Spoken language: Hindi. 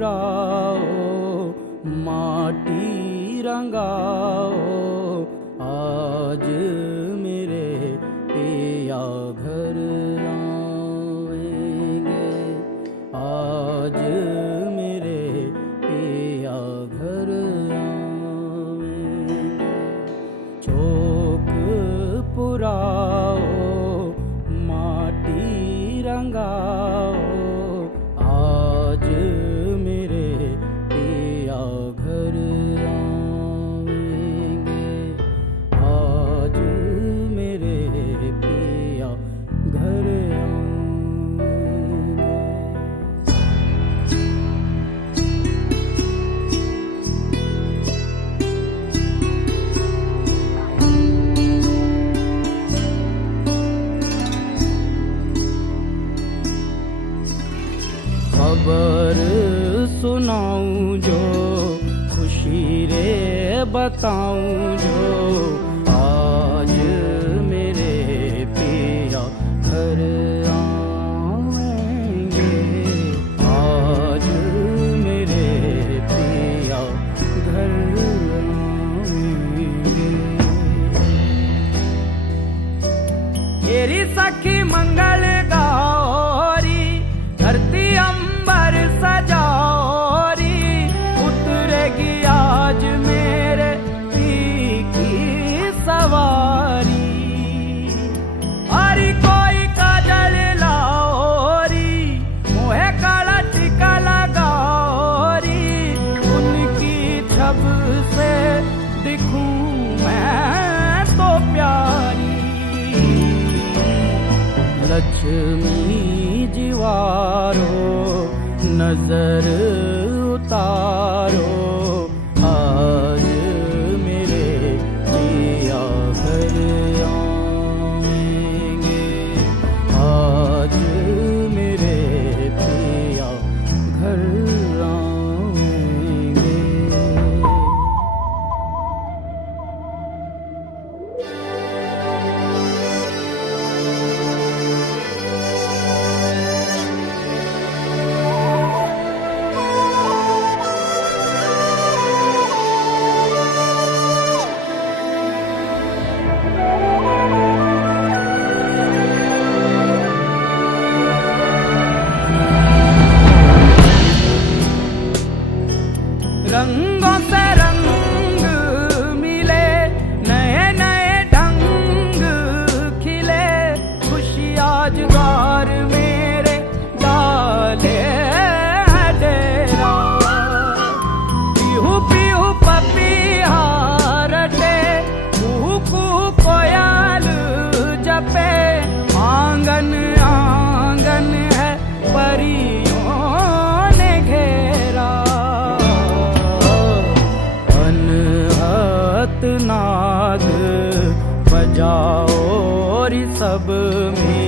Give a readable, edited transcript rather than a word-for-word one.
पुराओ, माटी रंगाओ, आज मेरे पिया घर आएंगे, आज मेरे पिया घर आएंगे। चौक पुराओ, माटी रंगाओ, आज मेरे पिया घर आएंगे, आज मेरे पिया घर आएंगे। खबर सुनाऊं जो, खुशी रे बताऊं जो, आज मेरे पिया घर आएंगे, आज मेरे पिया घर आएंगे। तेरी सखी मंगल गौरी, धरती अंबर सजाओरी, उतरेगी आज मेरे पी की सवारी। अरे कोई काजल लाओरी, मोहे काला टीका लगाओरी, उनकी छब से दिखूं मैं तो प्यारी। लक्ष्मी जीवारो, नजर उतारो, आज मेरे पिया घर आएंगे, आज मेरे पिया घर आएंगे। रंगों से रंग मिले, नए नए ढंग खिले, खुशी आज द्वार मेरे डाले है डेरा। पीहू पीहू पपीहा रटे, कुहू कुहू कोयल जपे, आंगन आंगन है परियों ने घेरा। नाद बजाओ रि सब में,